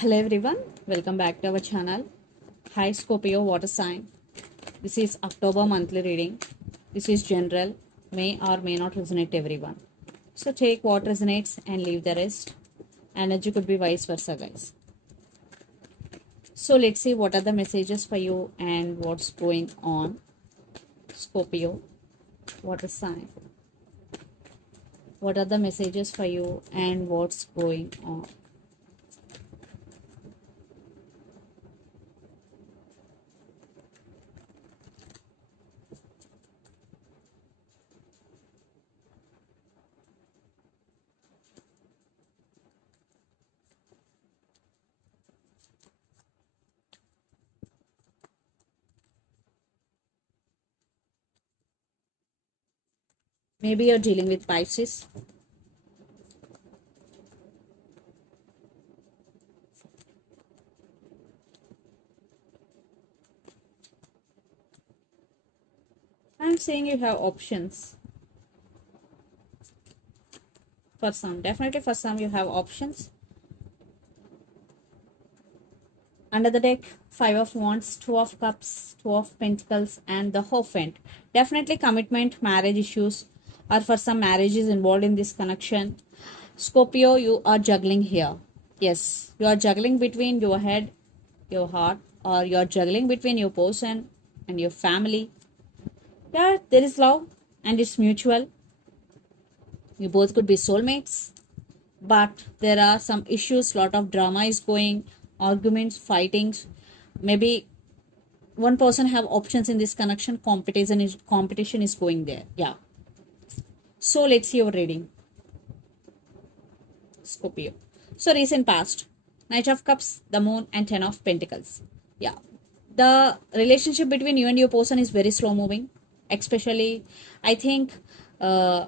Hello everyone, welcome back to our channel. Hi Scorpio water sign. This is October monthly reading. This is general, may or may not resonate to everyone. So take what resonates and leave the rest. Energy could be vice versa, guys. So let's see what are the messages for you and what's going on. Scorpio water sign. What are the messages for you and what's going on? Maybe you're dealing with Pisces. I'm saying you have options. For some, definitely for some, you have options. Under the deck, Five of Wands, Two of Cups, Two of Pentacles, and the Hierophant. Definitely commitment, marriage issues, or for some marriages involved in this connection. Scorpio, you are juggling here. Yes, you are juggling between your head, your heart, or you are juggling between your person and your family. Yeah, there is love and it's mutual. You both could be soulmates, but there are some issues, lot of drama is going, arguments, fightings. Maybe one person have options in this connection. Competition is going there. Yeah. So let's see your reading, Scorpio. So recent past, Knight of Cups, the Moon, and Ten of Pentacles. Yeah, the relationship between you and your person is very slow moving, especially I think uh,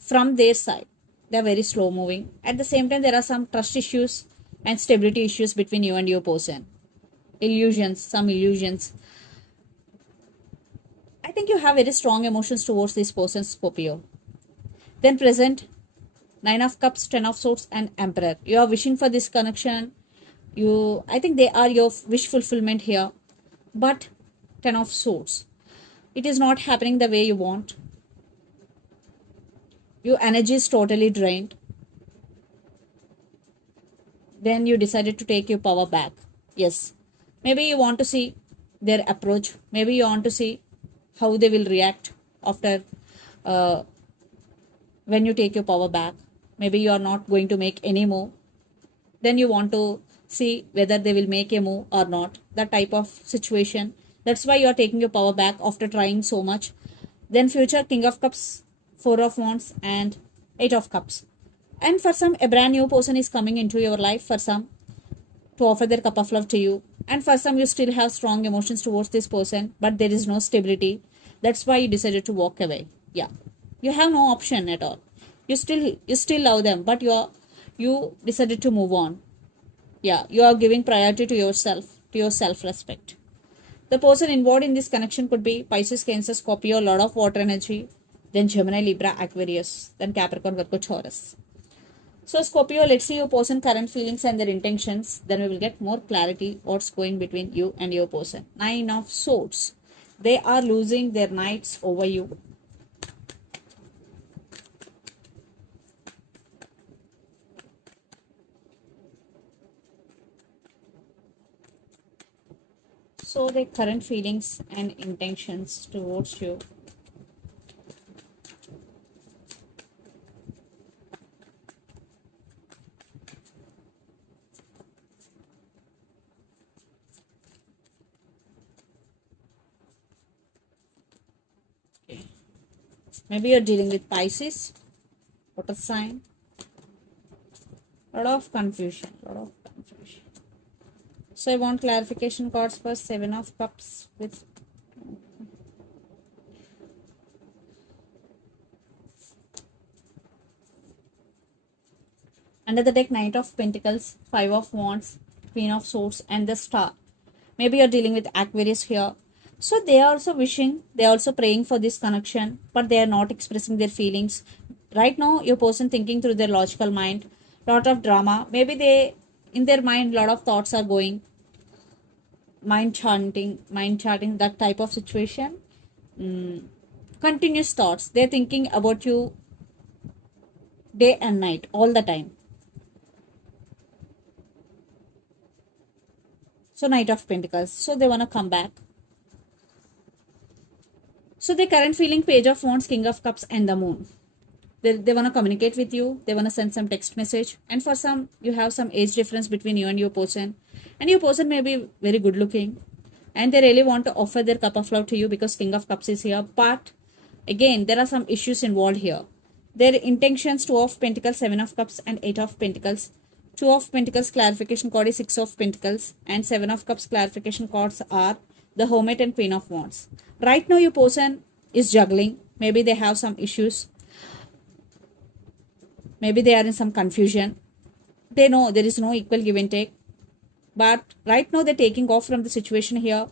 from their side they're very slow moving. At the same time, there are some trust issues and stability issues between you and your person. Some illusions. I think you have very strong emotions towards this person, Scorpio. Then present, Nine of Cups, Ten of Swords, and Emperor. You are wishing for this connection. I think they are your wish fulfillment here. But Ten of Swords, it is not happening the way you want. Your energy is totally drained. Then you decided to take your power back. Yes. Maybe you want to see their approach. Maybe you want to see how they will react after uh, when you take your power back. Maybe you are not going to make any move. Then you want to see whether they will make a move or not. That type of situation. That's why you are taking your power back after trying so much. Then future King of Cups, Four of Wands, and Eight of Cups. And for some, a brand new person is coming into your life. For some, to offer their cup of love to you. And for some, you still have strong emotions towards this person, but there is no stability. That's why you decided to walk away. Yeah, you have no option at all. You still love them, but you decided to move on. Yeah, you are giving priority to yourself, to your self-respect. The person involved in this connection could be Pisces, Cancer, Scorpio, a lot of water energy, then Gemini, Libra, Aquarius, then Capricorn, Virgo, Taurus. So Scorpio, let's see your person current feelings and their intentions. Then we will get more clarity what's going between you and your person. Nine of Swords. They are losing their knights over you. So their current feelings and intentions towards you. Okay. Maybe you're dealing with Pisces, water sign. Lot of confusion. So I want clarification cards for Seven of Cups with under the deck, Knight of Pentacles, Five of Wands, Queen of Swords, and the Star. Maybe you're dealing with Aquarius here. So they are also wishing, they are also praying for this connection, but they are not expressing their feelings. Right now, your person thinking through their logical mind, lot of drama. Maybe in their mind, lot of thoughts are going, mind charting, that type of situation. Continuous thoughts, they're thinking about you day and night, all the time. So Knight of Pentacles, so they want to come back. So the current feeling, Page of Wands, King of Cups, and the Moon. They want to communicate with you. They want to send some text message. And for some, you have some age difference between you and your person. And your person may be very good looking. And they really want to offer their cup of love to you because King of Cups is here. But again, there are some issues involved here. Their intentions, 2 of Pentacles, 7 of Cups, and 8 of Pentacles. 2 of Pentacles clarification card is 6 of Pentacles. And 7 of Cups clarification cards are the Hermit and Queen of Wands. Right now, your person is juggling. Maybe they have some issues. Maybe they are in some confusion. They know there is no equal give and take. But right now, they're taking off from the situation here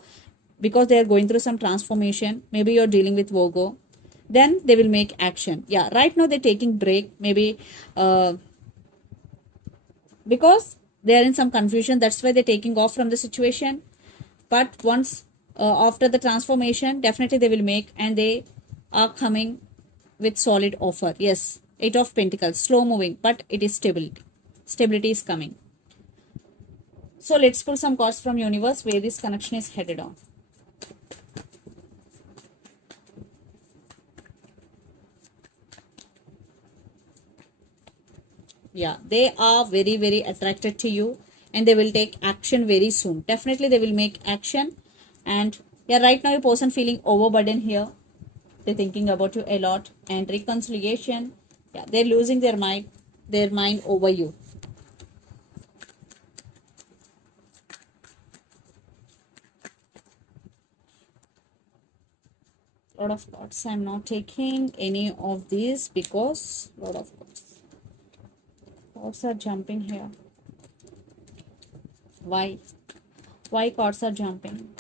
because they are going through some transformation. Maybe you're dealing with Virgo. Then they will make action. Yeah, right now they're taking break. Maybe because they are in some confusion. That's why they're taking off from the situation. But once after the transformation, definitely they will make, and they are coming with solid offer. Yes, 8 of Pentacles, slow moving, but it is stability. Stability is coming. So let's pull some cards from universe where this connection is headed on. Yeah, they are very, very attracted to you, and they will take action very soon. Definitely they will make action. And yeah, right now your person feeling overburdened here. They're thinking about you a lot. And reconciliation, yeah, they're losing their mind over you. Lot of thoughts. I'm not taking any of these because lot of cards are jumping here. Why cards are jumping?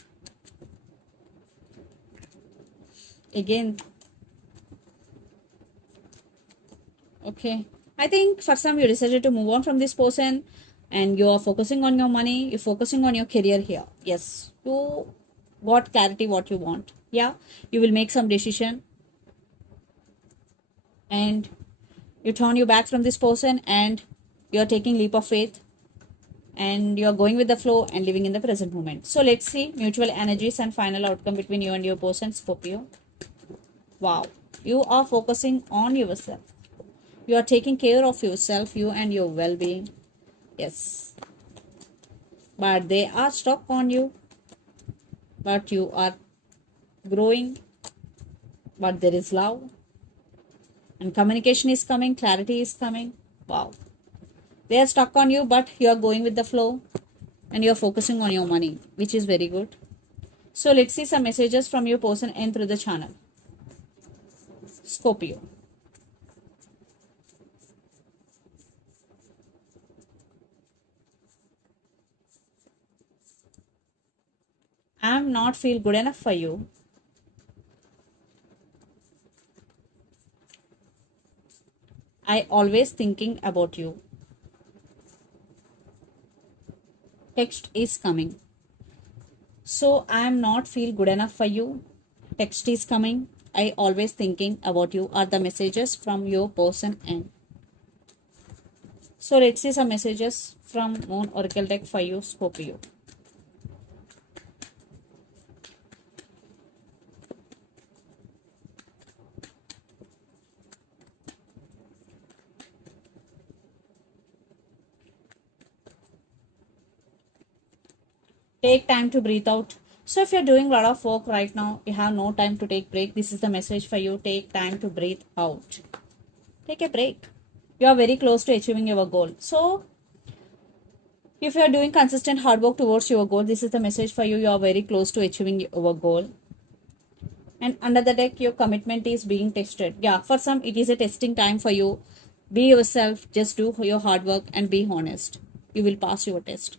Again, okay, I think for some you decided to move on from this person, and you are focusing on your money, you're focusing on your career here. Yes, you got clarity what you want. Yeah, you will make some decision, and you turn your back from this person, and you're taking leap of faith, and you're going with the flow and living in the present moment. So let's see mutual energies and final outcome between you and your person, Scorpio. Wow, you are focusing on yourself. You are taking care of yourself, you and your well-being. Yes, but they are stuck on you, but you are growing, but there is love, and communication is coming, clarity is coming. Wow, they are stuck on you, but you are going with the flow, and you are focusing on your money, which is very good. So let's see some messages from your person and through the channel, Scorpio. I'm not feel good enough for you. I always thinking about you. Text is coming. So I am not feel good enough for you. Text is coming. I always thinking about you are the messages from your person end. So let's see some messages from Moon Oracle deck for you, Scorpio. Take time to breathe out. So if you're doing a lot of work right now, you have no time to take break. This is the message for you. Take time to breathe out. Take a break. You are very close to achieving your goal. So if you are doing consistent hard work towards your goal, this is the message for you. You are very close to achieving your goal. And under the deck, your commitment is being tested. Yeah, for some, it is a testing time for you. Be yourself. Just do your hard work and be honest. You will pass your test.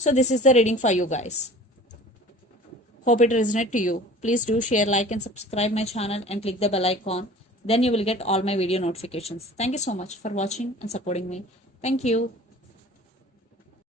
So this is the reading for you guys. Hope it resonates to you. Please do share, like, and subscribe my channel and click the bell icon. Then you will get all my video notifications. Thank you so much for watching and supporting me. Thank you.